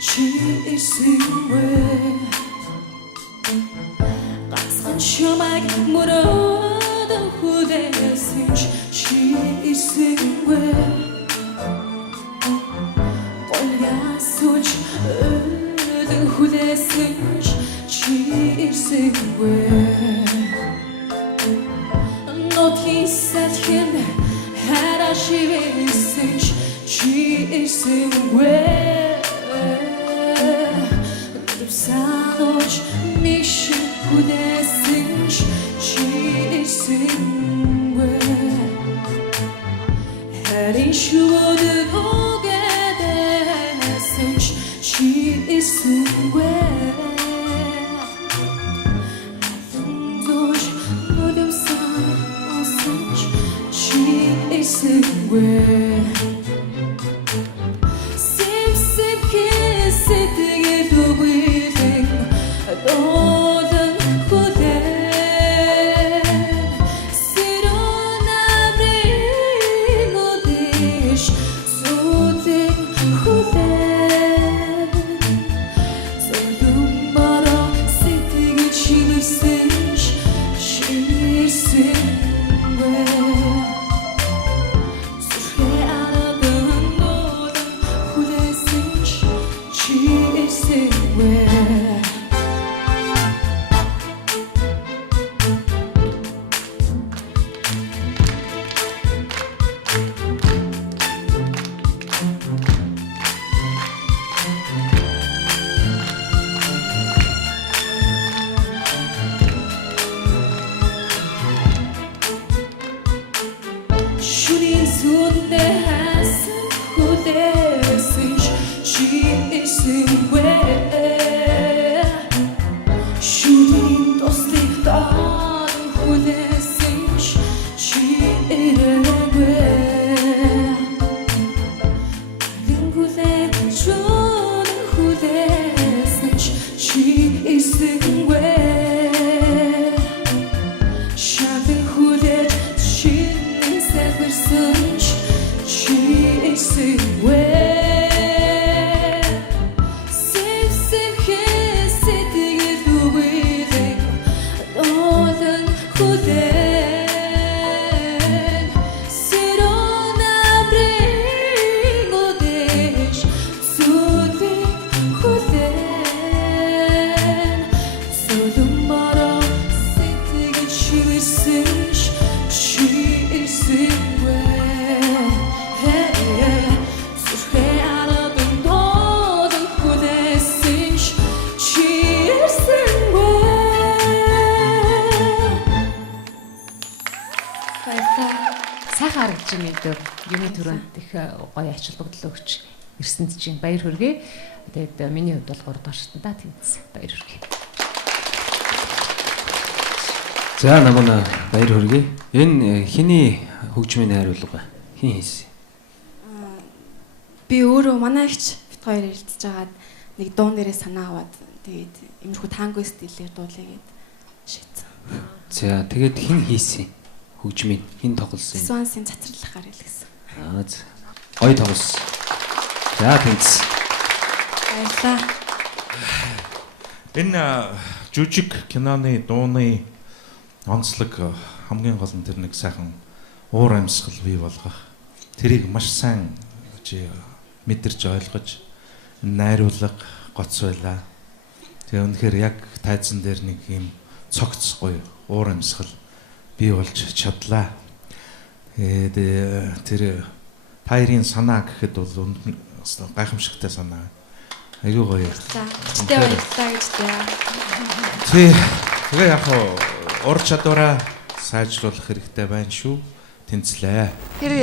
чи ирсэн вэ ганцхан чамайг мөрөөд хүлээсэн чи ирсэн вэ Ясууч ödün хүлээсэн чи ирсэн вэ Нотхийн сэлхэн харашивсэн чи ирсэн вэ Санууч миш хүлээсэн чи ирсэн вэ Харин шүдэн She is somewhere. Nothing but the sun on such. She is somewhere. Sim kiss it together with him. All the good sit on a bring of dish. So they could сайхан харагдаж байна гэдэг юуны төрөнд их гоё ач холбогдол өгч ирсэнд чинь баяр хүргэе. Тэгээд миний хувьд бол 3 дахь шатанда тэнцсэн. Баяр хүргэе. За намаа баяр хүргэе. Энэ хиний хөгжмийн найруулга хин хийсэн? Би өөрөө манай ихч бит хоёр ярилцж байгаад нэг дуун дээрээ санаа аваад тэгээд иймэрхүү танго стилээр дуулъя гэд шийдсэн. За тэгээд хин хийсэн? Хөгжмийн хин тоглосон? Суансын цацралхаар хэлсэн. За. Гоё тоглосон. За тэнцсэн. Баярлалаа. Энэ жүжиг киноны дууны онцлог хамгийн гол нь тэр нэг сайхан уур амьсгал бий болгох. Тэрийг маш сайн мэдэрч ойлгож найруулга гоц байлаа. Тэгээ үнэхээр яг тайзан дээр нэг юм цогц гоё уур амьсгал бий болж чадлаа. Тэр тайрын санаа гэхэд бол гайхамшигтай санаа. Аюу гоё. За, өчтөө баярлалаа гэж дээ. Тэгээ яг ур чадвараа сайжруулах хэрэгтэй байна шүү. Тэнцлээ. Тэр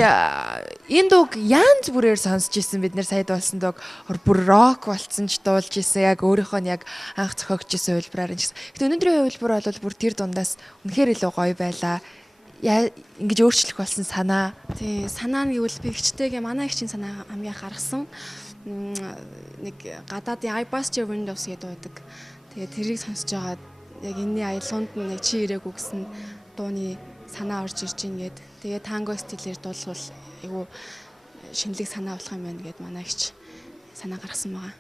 энэ дууг янз бүрээр сонсч ирсэн бид нэр сая дуулсан дууг бүр рок болцсон ч дуулж ирсэн яг өөрийнхөө нь яг анх зохиогч ирсэн хувилбараар гэсэн. Гэтэ өнөөдрийн хувилбар бол бүр тэр дундаас үнэхээр илүү гоё байлаа. Ингэж өөрчлөх болсон санаа. Тий, санаа нь гэвэл би ихчтэйгээ манай ихчийн санаа хамгийн харгасан. Нэг гадаадын I Bust Your Windows гэдэг байдаг. Тэгээ тэрийг сонсож байгаад яг энэний аялуунд нь яг чи ирээгүй гэсэн дууны санаа орж ирж ийн гэд. Тэгээ танго стилээр дуулвал айгу шинэлэг санаа болох юм байна гэд манай ихч санаа гаргасан байгаа.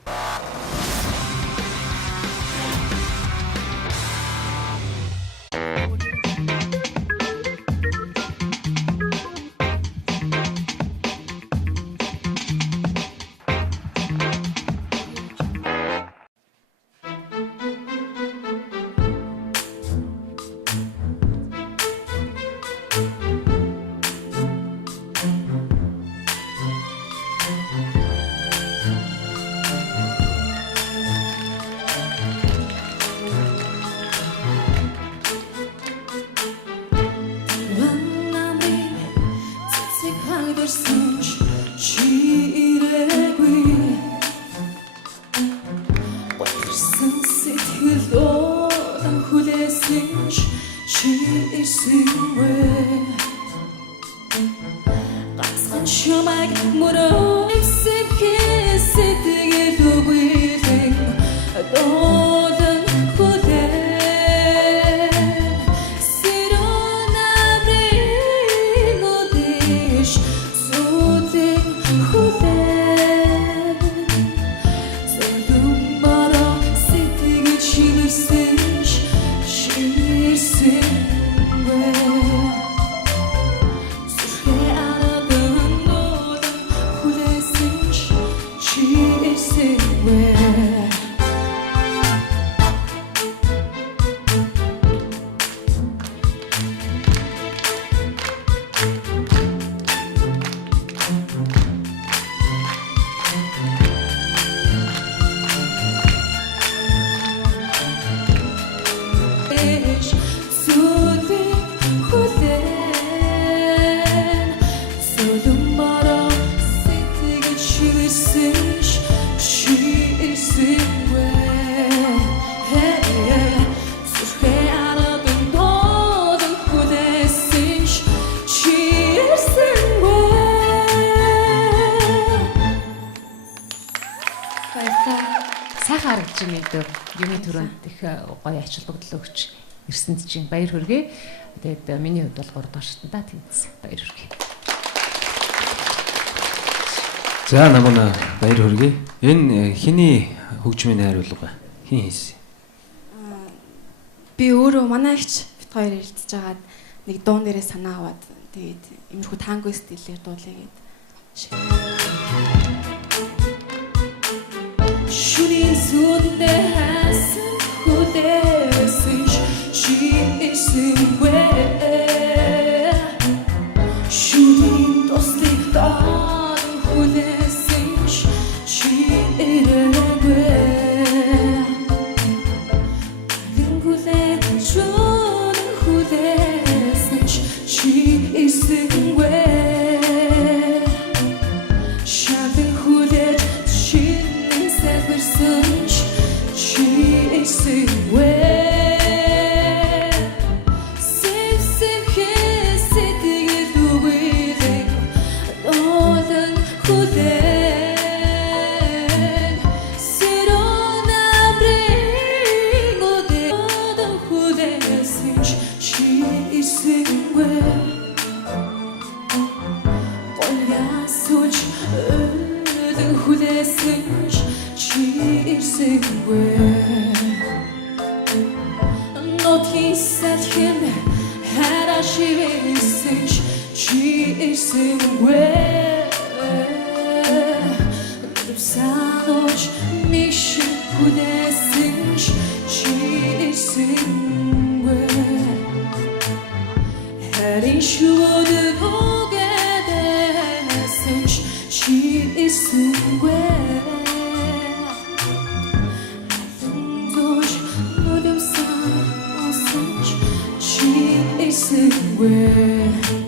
Сайхан харагдаж байна гэдэг юуны төрөнд их гоё ач холбогдол өгч ирсэнд чинь баяр хүргэе. Тэгээд миний хувьд бол 3 дахь шатанда тэнцсэн. Баяр хүргэе. За намаа баяр хүргэе. Энэ хиний хөгжмийн найруулга хин хийсэн? Би өөрөө манай ихч бит хоёр ирэлцэж байгаад нэг дуун дээрээ санаа аваад тэгээд иймэрхүү танго стилээр дуулъя гээд. Shooting through the house, who there's she is where shooting those little dogs, who there's she is where who there's who there's she is where shouting who there's she is where save his city with all the who then sit on a bring all the who then she is where all ya such the who then she is where notice at him had a she is where the sound mission who descends she is where had issued go get she is where she is where